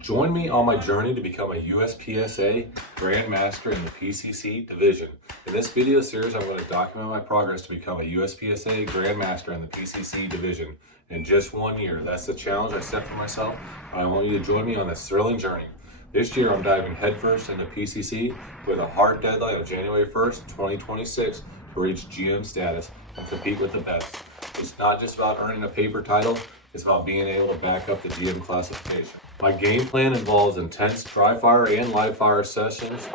Join me on my journey to become a USPSA Grandmaster in the PCC Division. In this video series, I'm going to document my progress to become a USPSA Grandmaster in the PCC Division in just 1 year. That's the challenge I set for myself, and I want you to join me on this thrilling journey. This year, I'm diving headfirst into PCC with a hard deadline of January 1st, 2026 to reach GM status and compete with the best. It's not just about earning a paper title, it's about being able to back up the GM classification. My game plan involves intense dry fire and live fire sessions,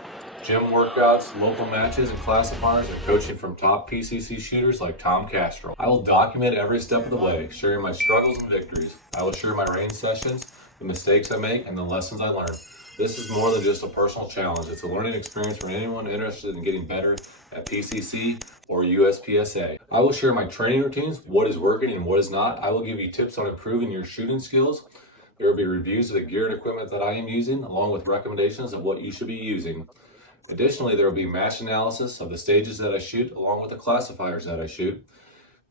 gym workouts, local matches and classifiers, and coaching from top PCC shooters like Tom Castro. I will document every step of the way, sharing my struggles and victories. I will share my range sessions, the mistakes I make, and the lessons I learn. This is more than just a personal challenge. It's a learning experience for anyone interested in getting better at PCC or USPSA. I will share my training routines, what is working and what is not. I will give you tips on improving your shooting skills. There will be reviews of the gear and equipment that I am using, along with recommendations of what you should be using. Additionally, there will be match analysis of the stages that I shoot, along with the classifiers that I shoot.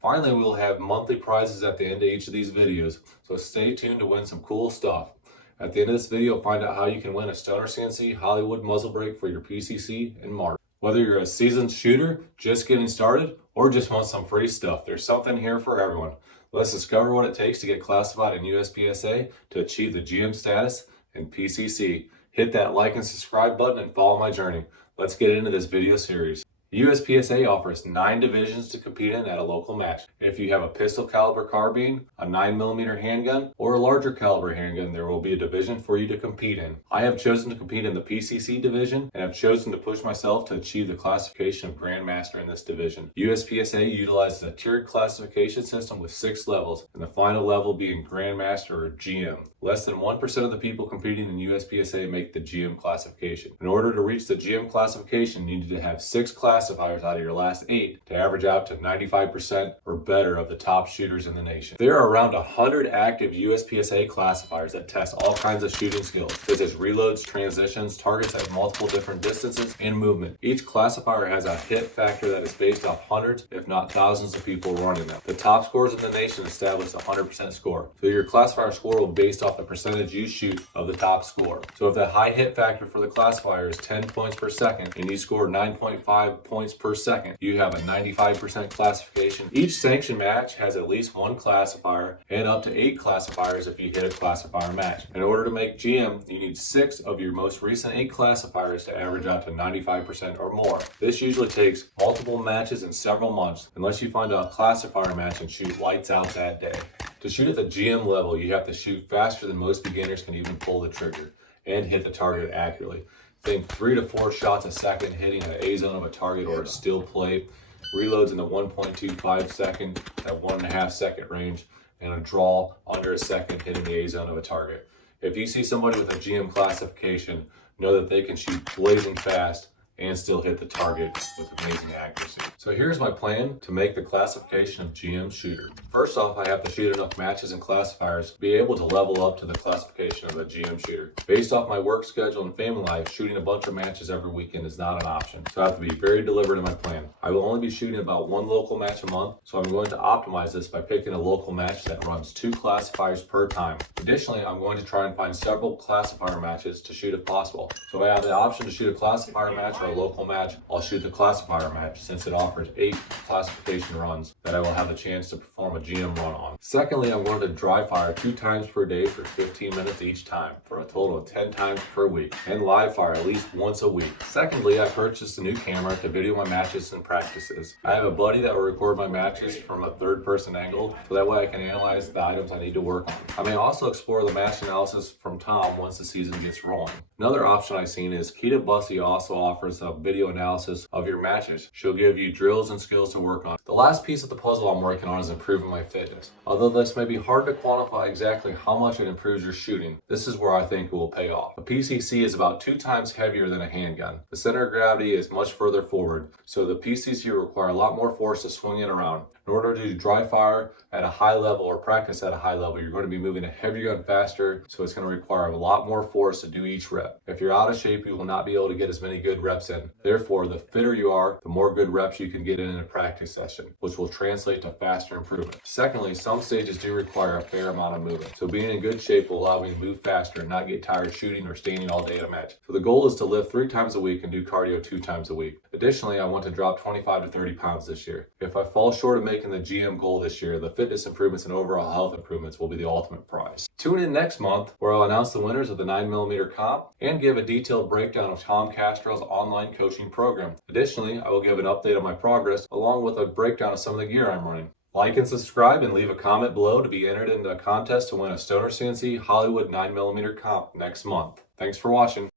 Finally, we will have monthly prizes at the end of each of these videos, so stay tuned to win some cool stuff. At the end of this video, find out how you can win a Stoner CNC Hollywood muzzle brake for your PCC in March. Whether you're a seasoned shooter, just getting started, or just want some free stuff, there's something here for everyone. Let's discover what it takes to get classified in USPSA to achieve the GM status in PCC. Hit that like and subscribe button and follow my journey. Let's get into this video series. USPSA offers 9 divisions to compete in at a local match. If you have a pistol caliber carbine, a 9mm handgun, or a larger caliber handgun, there will be a division for you to compete in. I have chosen to compete in the PCC division and have chosen to push myself to achieve the classification of Grandmaster in this division. USPSA utilizes a tiered classification system with 6 levels, and the final level being Grandmaster or GM. Less than 1% of the people competing in USPSA make the GM classification. In order to reach the GM classification, you need to have 6 classifiers out of your last 8 to average out to 95% or better of the top shooters in the nation. There are around 100 active USPSA classifiers that test all kinds of shooting skills, such as reloads, transitions, targets at multiple different distances, and movement. Each classifier has a hit factor that is based off hundreds, if not thousands of people running them. The top scores in the nation establish a 100% score. So your classifier score will be based off the percentage you shoot of the top score. So if the high hit factor for the classifier is 10 points per second and you score 9.5 points per second, you have a 95% classification. Each sanctioned match has at least 1 classifier and up to 8 classifiers if you hit a classifier match. In order to make GM, you need 6 of your most recent 8 classifiers to average out to 95% or more. This usually takes multiple matches and several months, unless you find a classifier match and shoot lights out that day. To shoot at the GM level, you have to shoot faster than most beginners can even pull the trigger and hit the target accurately. Think 3 to 4 shots a second hitting an A zone of a target or a still plate, reloads in the 1.25 second at 1.5 second range, and a draw under a second hitting the A zone of a target. If you see somebody with a GM classification, know that they can shoot blazing fast and still hit the target with amazing accuracy. So here's my plan to make the classification of GM shooter. First off, I have to shoot enough matches and classifiers to be able to level up to the classification of a GM shooter. Based off my work schedule and family life, shooting a bunch of matches every weekend is not an option. So I have to be very deliberate in my plan. I will only be shooting about 1 local match a month, so I'm going to optimize this by picking a local match that runs 2 classifiers per time. Additionally, I'm going to try and find several classifier matches to shoot if possible. So if I have the option to shoot a classifier match or a local match, I'll shoot the classifier match since it offers 8 classification runs that I will have the chance to perform a GM run on. Secondly, I'm going to dry fire 2 times per day for 15 minutes each time for a total of 10 times per week, and live fire at least once a week. Secondly, I purchased a new camera to video my matches and practices. I have a buddy that will record my matches from a third-person angle so that way I can analyze the items I need to work on. I may also explore the match analysis from Tom once the season gets rolling. Another option I've seen is Kita Bussy also offers a video analysis of your matches. She'll give you drills and skills to work on. The last piece of the puzzle I'm working on is improving my fitness. Although this may be hard to quantify exactly how much it improves your shooting, this is where I think it will pay off. A PCC is about 2 times heavier than a handgun. The center of gravity is much further forward, so the PCC will require a lot more force to swing it around. In order to do dry fire at a high level or practice at a high level, you're going to be moving a heavier gun faster, so it's going to require a lot more force to do each rep. If you're out of shape, you will not be able to get as many good reps in. Therefore, the fitter you are, the more good reps you can get in a practice session. session, which will translate to faster improvement. Secondly, some stages do require a fair amount of movement, so being in good shape will allow me to move faster and not get tired shooting or standing all day at a match. So the goal is to lift 3 times a week and do cardio 2 times a week. Additionally, I want to drop 25 to 30 pounds this year. If I fall short of making the GM goal this year, the fitness improvements and overall health improvements will be the ultimate prize. Tune in next month where I'll announce the winners of the 9mm comp and give a detailed breakdown of Tom Castro's online coaching program. Additionally, I will give an update on my progress along with a breakdown of some of the gear I'm running. Like and subscribe and leave a comment below to be entered into a contest to win a Stoner CNC Hollywood 9mm comp next month. Thanks for watching.